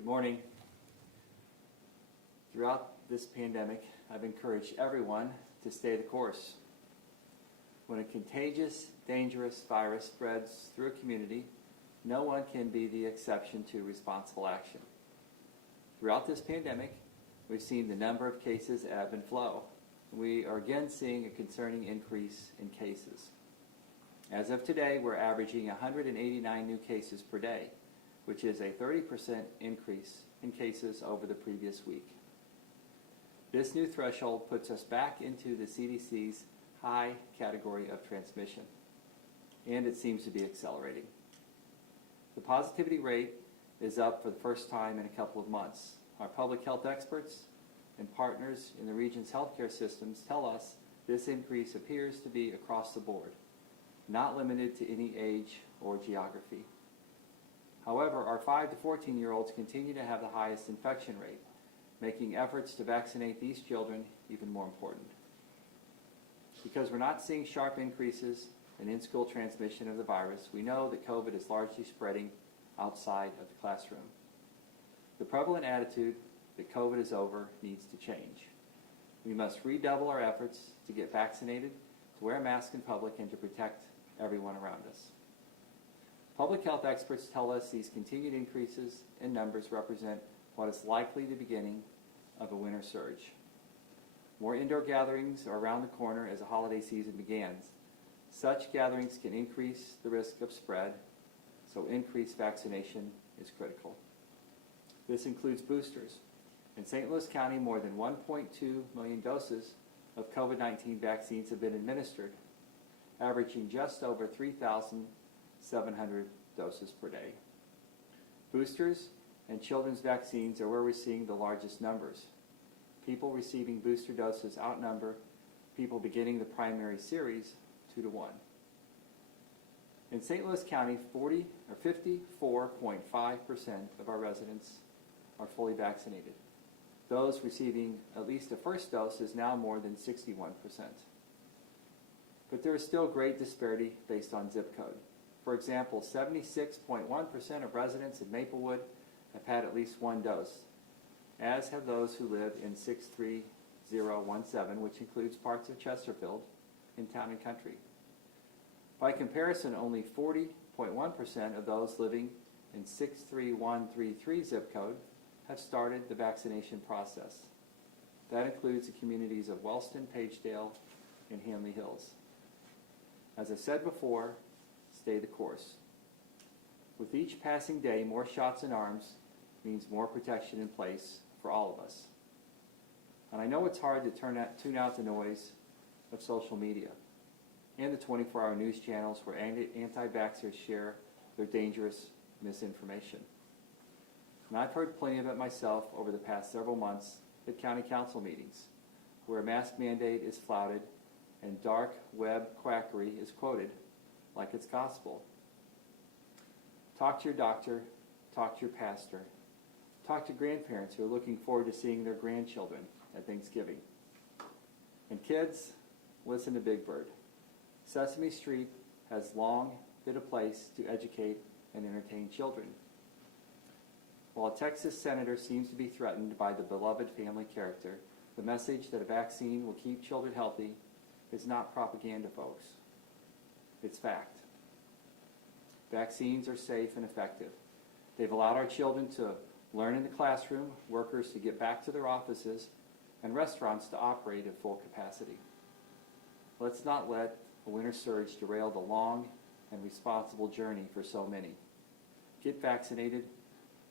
Good morning. Throughout this pandemic, I've encouraged everyone to stay the course. When a contagious, dangerous virus spreads through a community, no one can be the exception to responsible action. Throughout this pandemic, we've seen the number of cases ebb and flow. We are again seeing a concerning increase in cases. As of today, we're averaging 189 new cases per day, which is a 30% increase in cases over the previous week. This new threshold puts us back into the CDC's high category of transmission, and it seems to be accelerating. The positivity rate is up for the first time in a couple of months. Our public health experts and partners in the region's healthcare systems tell us this increase appears to be across the board, not limited to any age or geography. However, our 5 to 14-year-olds continue to have the highest infection rate, making efforts to vaccinate these children even more important. Because we're not seeing sharp increases in in-school transmission of the virus, we know that COVID is largely spreading outside of the classroom. The prevalent attitude that COVID is over needs to change. We must redouble our efforts to get vaccinated, to wear a mask in public, and to protect everyone around us. Public health experts tell us these continued increases in numbers represent what is likely the beginning of a winter surge. More indoor gatherings are around the corner as the holiday season begins. Such gatherings can increase the risk of spread, so increased vaccination is critical. This includes boosters. In St. Louis County, more than 1.2 million doses of COVID-19 vaccines have been administered, averaging just over 3,700 doses per day. Boosters and children's vaccines are where we're seeing the largest numbers. People receiving booster doses outnumber people beginning the primary series 2 to 1. In St. Louis County, 54.5% of our residents are fully vaccinated. Those receiving at least a first dose is now more than 61%. But there is still great disparity based on zip code. For example, 76.1% of residents in Maplewood have had at least one dose, as have those who live in 63017, which includes parts of Chesterfield, in Town and Country. By comparison, only 40.1% of those living in 63133 zip code have started the vaccination process. That includes the communities of Wellston, Pagedale, and Hanley Hills. As I said before, stay the course. With each passing day, more shots in arms means more protection in place for all of us. And I know it's hard to tune out the noise of social media and the 24-hour news channels where anti-vaxxers share their dangerous misinformation. And I've heard plenty of it myself over the past several months at county council meetings, where a mask mandate is flouted and dark web quackery is quoted like it's gospel. Talk to your doctor, talk to your pastor, talk to grandparents who are looking forward to seeing their grandchildren at Thanksgiving. And kids, listen to Big Bird. Sesame Street has long been a place to educate and entertain children. While a Texas senator seems to be threatened by the beloved family character, the message that a vaccine will keep children healthy is not propaganda, folks. It's fact. Vaccines are safe and effective. They've allowed our children to learn in the classroom, workers to get back to their offices, and restaurants to operate at full capacity. Let's not let a winter surge derail the long and responsible journey for so many. Get vaccinated,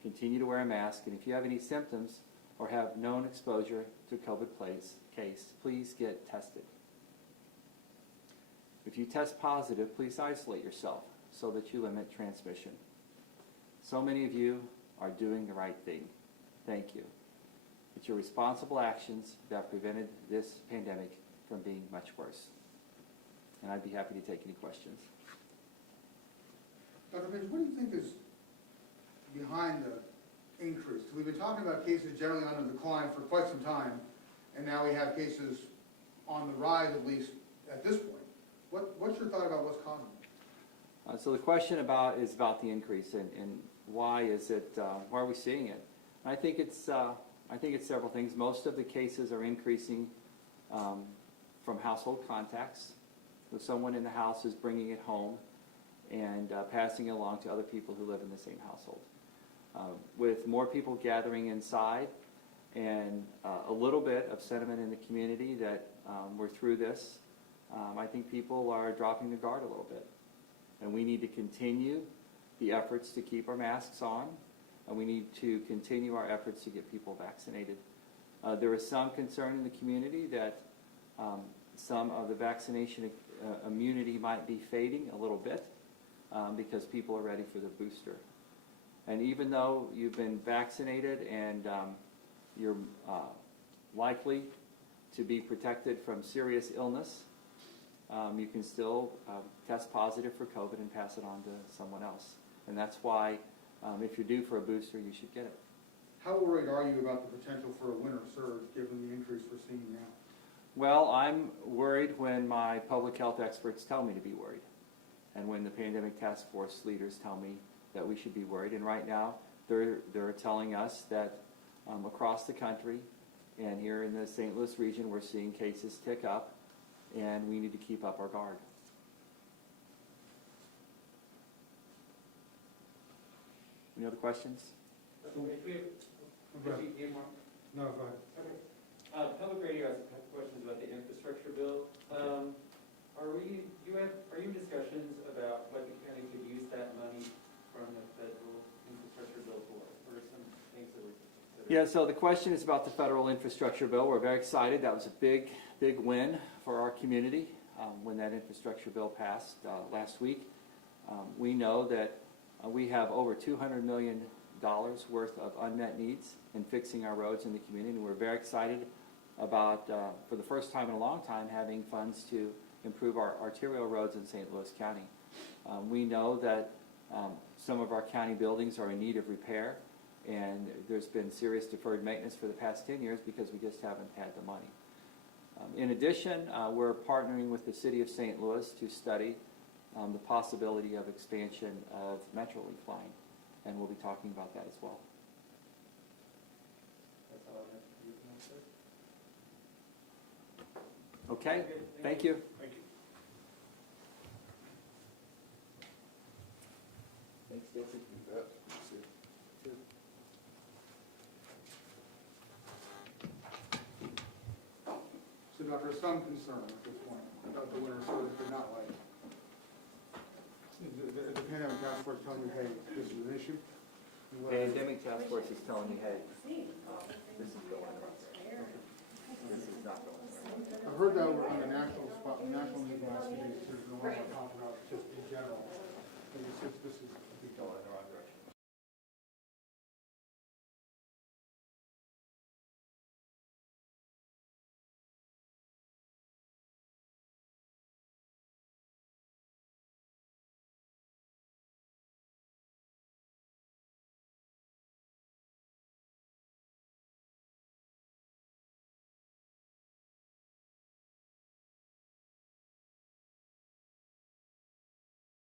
continue to wear a mask, and if you have any symptoms or have known exposure to a COVID case, please get tested. If you test positive, please isolate yourself so that you limit transmission. So many of you are doing the right thing. Thank you. It's your responsible actions that prevented this pandemic from being much worse. And I'd be happy to take any questions. Dr. Page, what do you think is behind the increase? We've been talking about cases generally on the decline for quite some time, and now we have cases on the rise, at least at this point. What's your thought about what's causing it? So the question is about the increase and why is it? Why are we seeing it? I think it's several things. Most of the cases are increasing from household contacts. So someone in the house is bringing it home and passing it along to other people who live in the same household. With more people gathering inside and a little bit of sentiment in the community that we're through this, I think people are dropping the guard a little bit. And we need to continue the efforts to keep our masks on, and we need to continue our efforts to get people vaccinated. There is some concern in the community that some of the vaccination immunity might be fading a little bit because people are ready for the booster. And even though you've been vaccinated and you're likely to be protected from serious illness, you can still test positive for COVID and pass it on to someone else. And that's why if you're due for a booster, you should get it. How worried are you about the potential for a winter surge given the increase we're seeing now? Well, I'm worried when my public health experts tell me to be worried, and when the pandemic task force leaders tell me that we should be worried. And right now, they're telling us that across the country and here in the St. Louis region, we're seeing cases tick up, and we need to keep up our guard. Any other questions? If we have, No, go ahead. okay. Public radio has a couple questions about the infrastructure bill. Are you in discussions about what the county could use that money from the federal infrastructure bill for? What are some things that we're considering? Yeah, so the question is about the federal infrastructure bill. We're very excited. That was a big win for our community when that infrastructure bill passed last week. We know that we have over $200 million worth of unmet needs in fixing our roads in the community, and we're very excited about, for the first time in a long time, having funds to improve our arterial roads in St. Louis County. We know that some of our county buildings are in need of repair, and there's been serious deferred maintenance for the past 10 years because we just haven't had the money. In addition, we're partnering with the City of St. Louis to study the possibility of expansion of Metrolink line, and we'll be talking about that as well. That's all I have for you tonight, sir. Okay, thank you. Thank you. Thanks, Jesse. So, Doctor, some concern at this point about the winter surge, but not like, the pandemic task force telling you, hey, this is an issue? Pandemic task force is telling me, hey, this is going on. This is not going on. I heard that on the national news last few days, there's been a lot of talk about